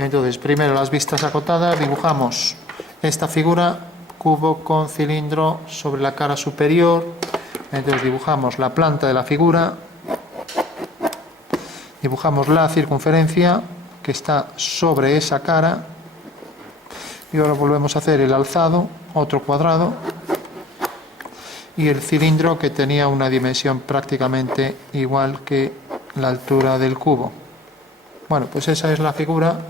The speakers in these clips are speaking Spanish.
Entonces, primero las vistas acotadas, dibujamos esta figura, cubo con cilindro sobre la cara superior. Entonces dibujamos la planta de la figura, dibujamos la circunferencia que está sobre esa cara, y ahora volvemos a hacer el alzado, otro cuadrado, y el cilindro, que tenía una dimensión prácticamente igual que la altura del cubo. Bueno, pues esa es la figura,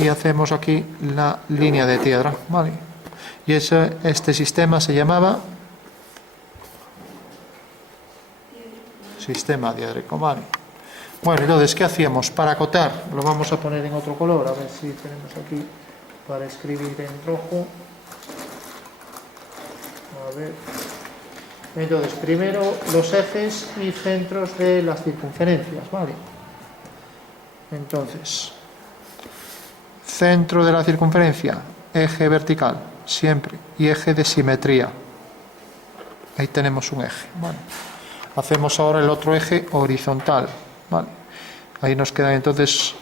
y hacemos aquí la línea de tierra, ¿vale? Y este sistema se llamaba sistema diédrico, ¿vale? Bueno, entonces, ¿qué hacíamos? Para acotar, lo vamos a poner en otro color, a ver si tenemos aquí para escribir en rojo. A ver. Entonces, primero los ejes y centros de las circunferencias, ¿vale? Entonces, centro de la circunferencia, eje vertical, siempre, y eje de simetría. Ahí tenemos un eje, ¿vale? Hacemos ahora el otro eje horizontal, ¿vale? Ahí nos quedan entonces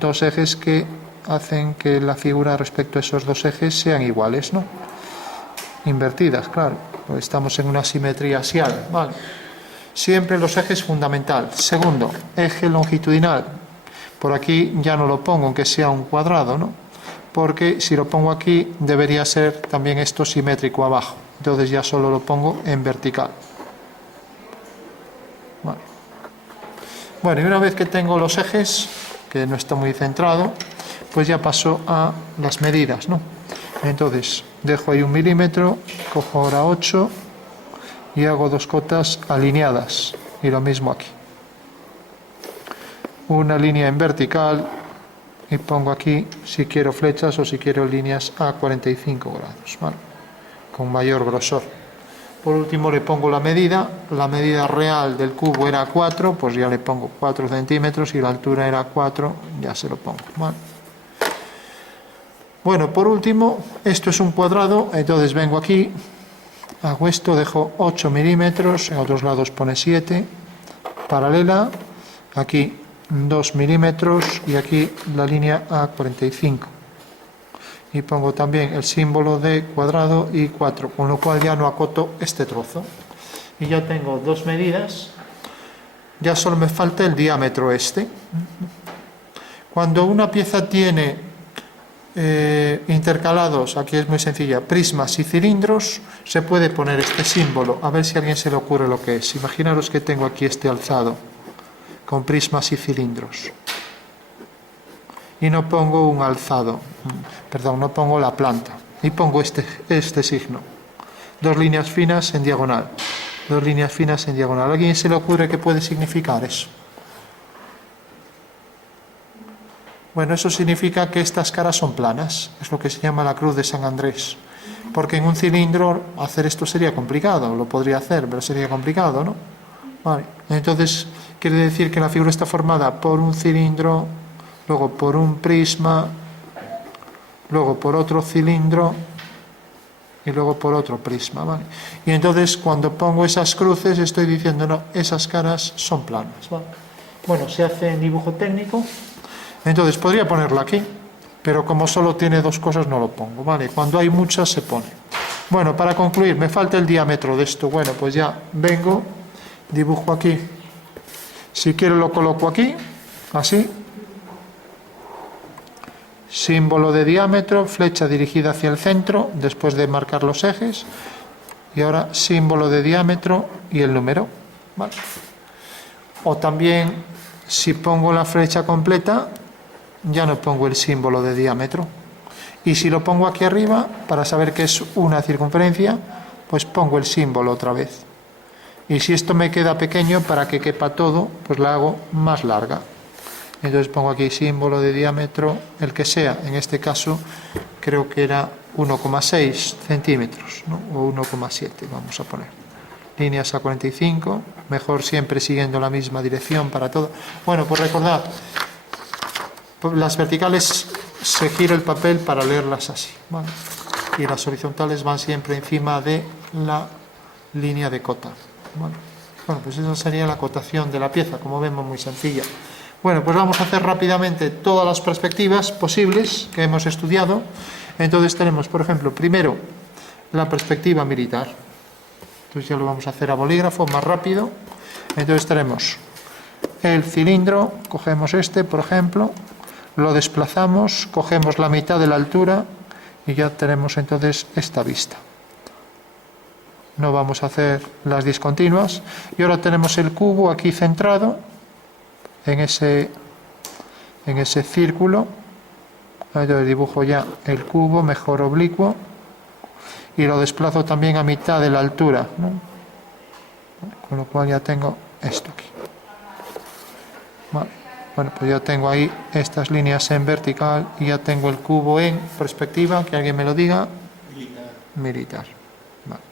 dos ejes que hacen que la figura respecto a esos dos ejes sean iguales, ¿no? Invertidas, claro, pues estamos en una simetría axial, ¿vale? Siempre los ejes fundamental. Segundo, eje longitudinal. Por aquí ya no lo pongo, aunque sea un cuadrado, ¿no? Porque si lo pongo aquí debería ser también esto simétrico abajo. Entonces ya solo lo pongo en vertical. Vale. Bueno, y una vez que tengo los ejes, que no está muy centrado, pues ya paso a las medidas, ¿no? Entonces dejo ahí 1 milímetro, cojo ahora 8 y hago dos cotas alineadas, y lo mismo aquí. Una línea en vertical, y pongo aquí si quiero flechas o si quiero líneas a 45 grados, ¿vale? Con mayor grosor. Por último le pongo la medida real del cubo era 4, pues ya le pongo 4 centímetros, y la altura era 4, ya se lo pongo, ¿vale? Bueno, por último, esto es un cuadrado, entonces vengo aquí, hago esto, dejo 8 milímetros, en otros lados pone 7, paralela, aquí 2 milímetros, y aquí la línea a 45. Y pongo también el símbolo de cuadrado y 4, con lo cual ya no acoto este trozo. Y ya tengo dos medidas, ya solo me falta el diámetro este. Cuando una pieza tiene intercalados, aquí es muy sencilla, prismas y cilindros, se puede poner este símbolo, a ver si a alguien se le ocurre lo que es. Imaginaros que tengo aquí este alzado con prismas y cilindros, y no pongo un alzado, perdón, no pongo la planta, y pongo este signo, dos líneas finas en diagonal, dos líneas finas en diagonal. ¿A alguien se le ocurre qué puede significar eso? Bueno, eso significa que estas caras son planas, es lo que se llama la cruz de San Andrés, porque en un cilindro hacer esto sería complicado, lo podría hacer, pero sería complicado, ¿no? Vale. Entonces quiere decir que la figura está formada por un cilindro, luego por un prisma, luego por otro cilindro y luego por otro prisma, ¿vale? Y entonces cuando pongo esas cruces estoy diciendo, no, esas caras son planas, ¿vale? Bueno, se hace en dibujo técnico. Entonces podría ponerlo aquí, pero como solo tiene dos cosas no lo pongo, ¿vale? Cuando hay muchas se pone. Bueno, para concluir, me falta el diámetro de esto. Bueno, pues ya vengo, dibujo aquí. Si quiero lo coloco aquí, así. Símbolo de diámetro, flecha dirigida hacia el centro, después de marcar los ejes. Y ahora símbolo de diámetro y el número, ¿vale? O también, si pongo la flecha completa, ya no pongo el símbolo de diámetro. Y si lo pongo aquí arriba, para saber que es una circunferencia, pues pongo el símbolo otra vez. Y si esto me queda pequeño, para que quepa todo, pues la hago más larga. Entonces pongo aquí símbolo de diámetro, el que sea. En este caso creo que era 1,6 centímetros, ¿no? O 1,7 vamos a poner. Líneas a 45, mejor siempre siguiendo la misma dirección para todo. Bueno, pues recordad, las verticales se gira el papel para leerlas así, ¿vale? Y las horizontales van siempre encima de la línea de cota, ¿vale? Bueno, pues esa sería la cotación de la pieza, como vemos, muy sencilla. Bueno, pues vamos a hacer rápidamente todas las perspectivas posibles que hemos estudiado. Entonces tenemos, por ejemplo, primero la perspectiva militar. Entonces ya lo vamos a hacer a bolígrafo, más rápido. Entonces tenemos el cilindro, cogemos este, por ejemplo, lo desplazamos, cogemos la mitad de la altura y ya tenemos entonces esta vista. No vamos a hacer las discontinuas. Y ahora tenemos el cubo aquí centrado en ese círculo. Yo dibujo ya el cubo mejor oblicuo y lo desplazo también a mitad de la altura, ¿no? Con lo cual ya tengo esto aquí. Vale. Bueno, pues ya tengo ahí estas líneas en vertical y ya tengo el cubo en perspectiva, que alguien me lo diga. Militar. Vale.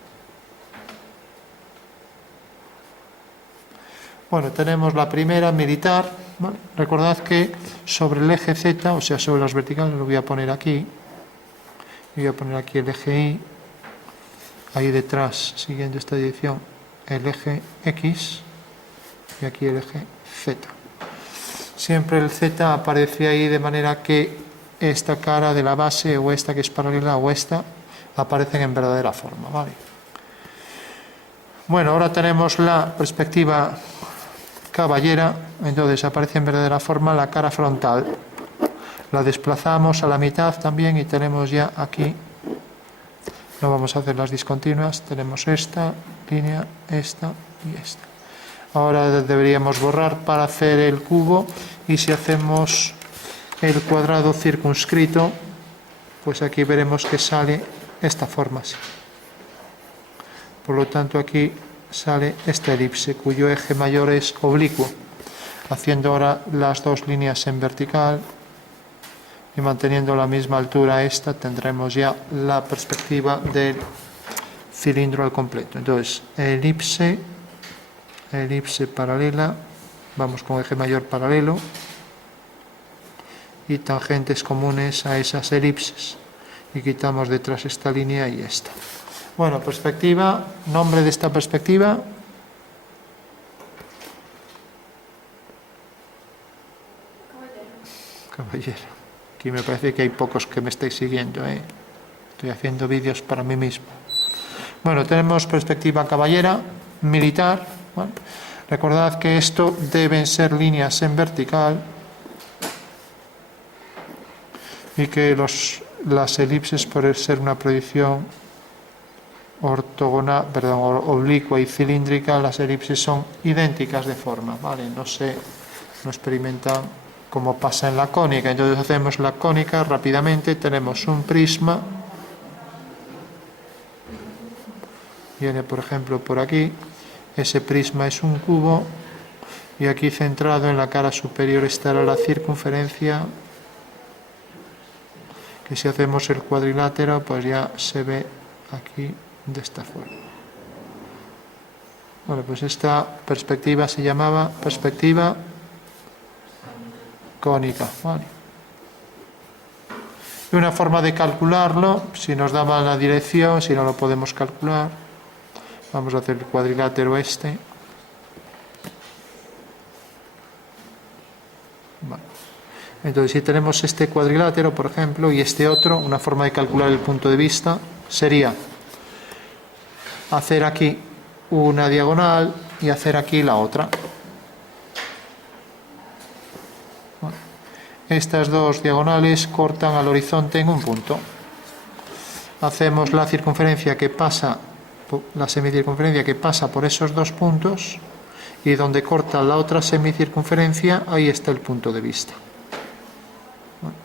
Bueno, tenemos la primera, militar. Vale. Recordad que sobre el eje Z, o sea, sobre las verticales, lo voy a poner aquí. Y voy a poner aquí el eje Y. Ahí detrás, siguiendo esta dirección, el eje X. Y aquí el eje Z. Siempre el Z aparece ahí de manera que esta cara de la base o esta que es paralela o esta aparecen en verdadera forma, ¿vale? Bueno, ahora tenemos la perspectiva caballera, entonces aparece en verdadera forma la cara frontal. La desplazamos a la mitad también y tenemos ya aquí, no vamos a hacer las discontinuas, tenemos esta línea, esta y esta. Ahora deberíamos borrar para hacer el cubo y si hacemos el cuadrado circunscrito, pues aquí veremos que sale esta forma así. Por lo tanto aquí sale esta elipse cuyo eje mayor es oblicuo. Haciendo ahora las dos líneas en vertical y manteniendo la misma altura esta, tendremos ya la perspectiva del cilindro al completo. Entonces, elipse paralela, vamos con eje mayor paralelo y tangentes comunes a esas elipses y quitamos detrás esta línea y esta. Bueno, perspectiva, nombre de esta perspectiva. Caballero. Aquí me parece que hay pocos que me estáis siguiendo, ¿eh? Estoy haciendo vídeos para mí mismo. Bueno, tenemos perspectiva caballera, militar. Bueno, recordad que esto deben ser líneas en vertical y que las elipses, por ser una proyección oblicua y cilíndrica, las elipses son idénticas de forma, ¿vale? No experimentan como pasa en la cónica. Entonces hacemos la cónica rápidamente, tenemos un prisma, viene por ejemplo por aquí, ese prisma es un cubo y aquí centrado en la cara superior estará la circunferencia, que si hacemos el cuadrilátero pues ya se ve aquí de esta forma. Bueno, pues esta perspectiva se llamaba perspectiva cónica, ¿vale? Y una forma de calcularlo, si nos da mal la dirección, si no lo podemos calcular, vamos a hacer el cuadrilátero este. Vale. Entonces, si tenemos este cuadrilátero, por ejemplo, y este otro, una forma de calcular el punto de vista sería hacer aquí una diagonal y hacer aquí la otra. Bueno, estas dos diagonales cortan al horizonte en un punto. Hacemos la circunferencia que pasa, la semicircunferencia que pasa por esos dos puntos y donde corta la otra semicircunferencia, ahí está el punto de vista. Bueno,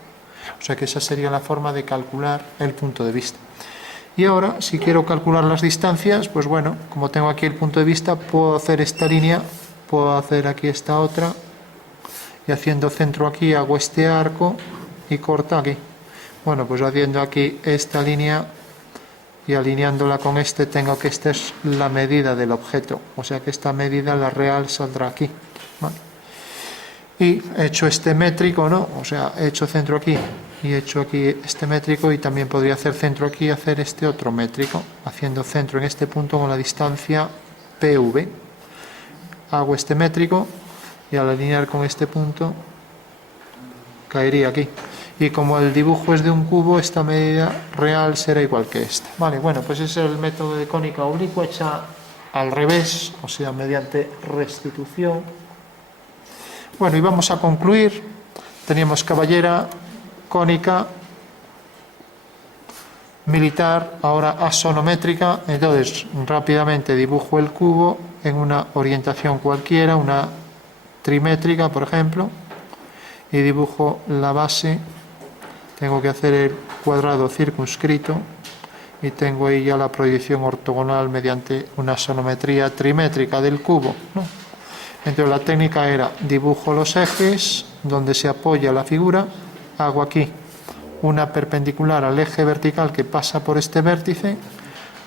o sea que esa sería la forma de calcular el punto de vista. Y ahora, si quiero calcular las distancias, pues bueno, como tengo aquí el punto de vista, puedo hacer esta línea, puedo hacer aquí esta otra, y haciendo centro aquí hago este arco y corta aquí. Bueno, pues haciendo aquí esta línea y alineándola con este, tengo que esta es la medida del objeto, o sea que esta medida, la real, saldrá aquí. ¿Vale? Y he hecho este métrico, ¿no? O sea, he hecho centro aquí y he hecho aquí este métrico y también podría hacer centro aquí y hacer este otro métrico, haciendo centro en este punto con la distancia PV. Hago este métrico y al alinear con este punto caería aquí. Y como el dibujo es de un cubo, esta medida real será igual que esta. Vale, bueno, pues ese es el método de cónica oblicua hecha al revés, o sea, mediante restitución. Bueno, y vamos a concluir. Teníamos caballera, cónica, militar, ahora asonométrica. Entonces, rápidamente dibujo el cubo en una orientación cualquiera, una trimétrica, por ejemplo, y dibujo la base. Tengo que hacer el cuadrado circunscrito y tengo ahí ya la proyección ortogonal mediante una sonometría trimétrica del cubo, ¿no? Entonces la técnica era dibujo los ejes donde se apoya la figura, hago aquí una perpendicular al eje vertical que pasa por este vértice,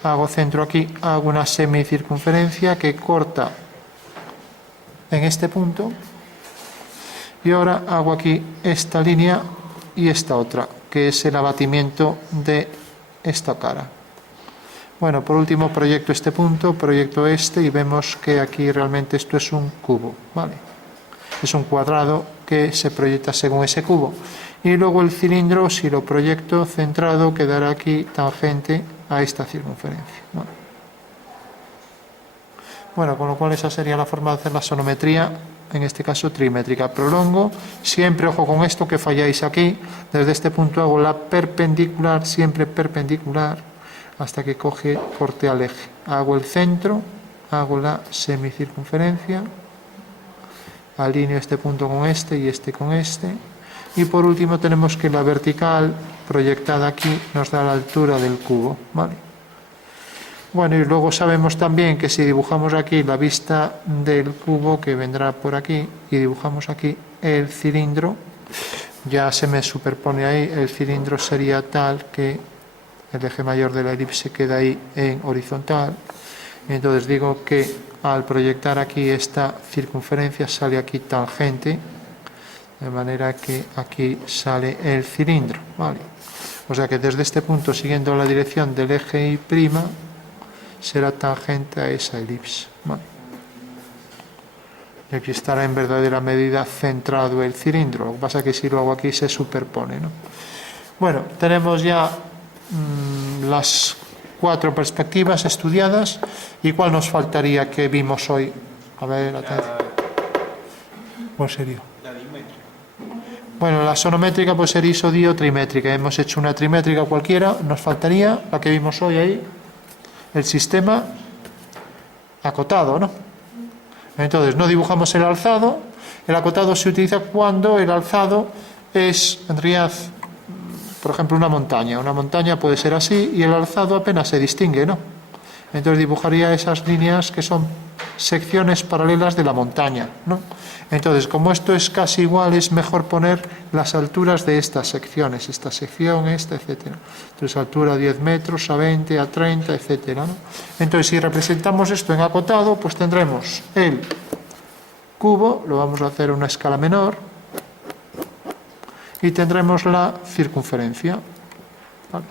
hago centro aquí, hago una semicircunferencia que corta en este punto y ahora hago aquí esta línea y esta otra, que es el abatimiento de esta cara. Bueno, por último proyecto este punto, proyecto este y vemos que aquí realmente esto es un cubo, ¿vale? Es un cuadrado que se proyecta según ese cubo. Y luego el cilindro, si lo proyecto centrado, quedará aquí tangente a esta circunferencia, ¿vale? Bueno, con lo cual esa sería la forma de hacer la sonometría, en este caso trimétrica. Prolongo, siempre ojo con esto que falláis aquí, desde este punto hago la perpendicular, siempre perpendicular, hasta que corte al eje. Hago el centro, hago la semicircunferencia, alineo este punto con este y este con este, y por último tenemos que la vertical proyectada aquí nos da la altura del cubo, ¿vale? Bueno, y luego sabemos también que si dibujamos aquí la vista del cubo, que vendrá por aquí, y dibujamos aquí el cilindro, ya se me superpone ahí, el cilindro sería tal que el eje mayor de la elipse queda ahí en horizontal. Entonces digo que al proyectar aquí esta circunferencia sale aquí tangente, de manera que aquí sale el cilindro, ¿vale? O sea que desde este punto, siguiendo la dirección del eje Y', será tangente a esa elipse, ¿vale? Y aquí estará en verdadera medida centrado el cilindro. Lo que pasa es que si lo hago aquí se superpone, ¿no? Bueno, tenemos ya las 4 perspectivas estudiadas. ¿Y cuál nos faltaría que vimos hoy? A ver, atención. ¿Cuál sería? La dimétrica. Bueno, la sonométrica pues sería isodiotrimétrica. Hemos hecho una trimétrica cualquiera. Nos faltaría la que vimos hoy ahí, el sistema acotado, ¿no? Entonces no dibujamos el alzado. El acotado se utiliza cuando el alzado es en realidad, por ejemplo, una montaña. Una montaña puede ser así y el alzado apenas se distingue, ¿no? Entonces dibujaría esas líneas que son secciones paralelas de la montaña, ¿no? Entonces, como esto es casi igual, es mejor poner las alturas de estas secciones, esta sección, esta, etcétera. Entonces, altura 10 metros, a 20, a 30, etcétera, ¿no? Entonces, si representamos esto en acotado, pues tendremos el cubo, lo vamos a hacer a una escala menor, y tendremos la circunferencia. ¿Vale?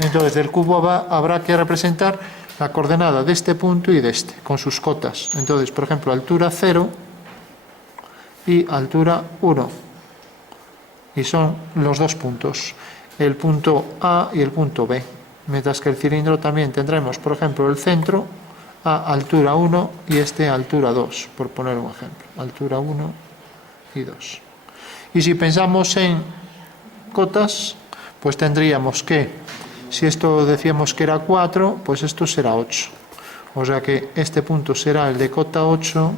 Entonces, del cubo habrá que representar la coordenada de este punto y de este, con sus cotas. Entonces, por ejemplo, altura 0 y altura 1. Y son los dos puntos, el punto A y el punto B. Mientras que el cilindro también tendremos, por ejemplo, el centro a altura 1 y este a altura 2, por poner un ejemplo. Altura 1 y 2. Y si pensamos en cotas, pues tendríamos que, si esto decíamos que era 4, pues esto será 8. O sea que este punto será el de cota 8,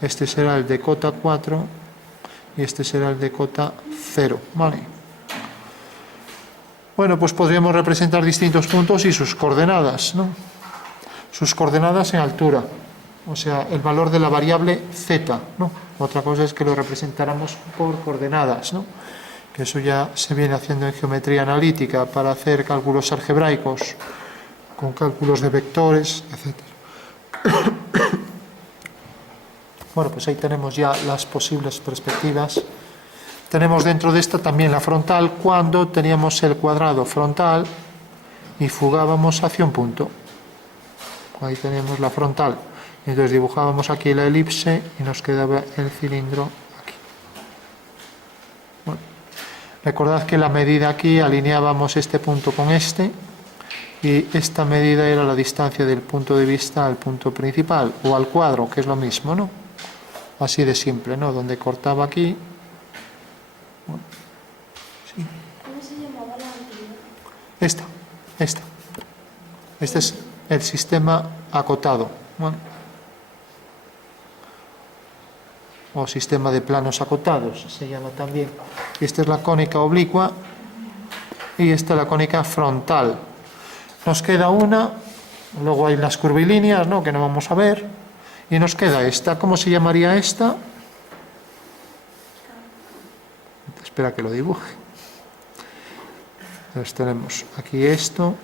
este será el de cota 4 y este será el de cota 0. ¿Vale? Bueno, pues podríamos representar distintos puntos y sus coordenadas, ¿no? Sus coordenadas en altura, o sea, el valor de la variable z, ¿no? Otra cosa es que lo representáramos por coordenadas, ¿no? Que eso ya se viene haciendo en geometría analítica para hacer cálculos algebraicos con cálculos de vectores, etc. Bueno, pues ahí tenemos ya las posibles perspectivas. Tenemos dentro de esta también la frontal, cuando teníamos el cuadrado frontal y fugábamos hacia un punto. Ahí tenemos la frontal. Entonces dibujábamos aquí la elipse y nos quedaba el cilindro aquí. Bueno, recordad que la medida aquí alineábamos este punto con este, y esta medida era la distancia del punto de vista al punto principal, o al cuadro, que es lo mismo, ¿no? Así de simple, ¿no? Donde cortaba aquí. Bueno, sí. ¿Cómo se llamaba la anterior? Esta. Este es el sistema acotado. Bueno. O sistema de planos acotados, se llama también. Esta es la cónica oblicua y esta es la cónica frontal. Nos queda una, luego hay las curvilíneas, ¿no?, que no vamos a ver, y nos queda esta. ¿Cómo se llamaría esta? Espera que lo dibuje. Entonces tenemos aquí esto.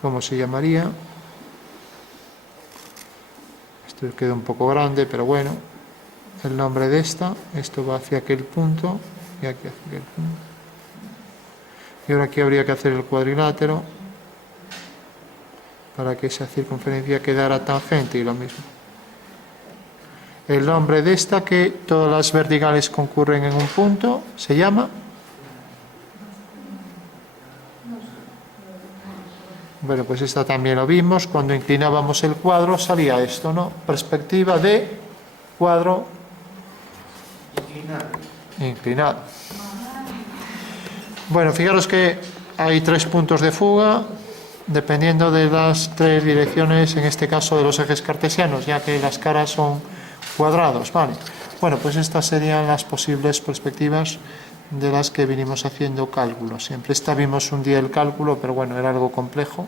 ¿Cómo se llamaría? Esto queda un poco grande, pero bueno. El nombre de esta, esto va hacia aquel punto y aquí hacia aquel punto. Y ahora aquí habría que hacer el cuadrilátero para que esa circunferencia quedara tangente, y lo mismo. El nombre de esta, que todas las verticales concurren en un punto, se llama... Bueno, pues esta también lo vimos. Cuando inclinábamos el cuadro salía esto, ¿no? Perspectiva de cuadro inclinado. Bueno, fijaros que hay 3 puntos de fuga, dependiendo de las 3 direcciones, en este caso de los ejes cartesianos, ya que las caras son cuadrados, ¿vale? Bueno, pues estas serían las posibles perspectivas de las que vinimos haciendo cálculos. Siempre esta vimos un día el cálculo, pero bueno, era algo complejo.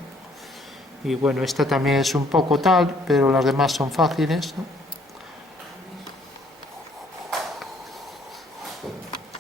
Y bueno, esta también es un poco tal, pero las demás son fáciles, ¿no?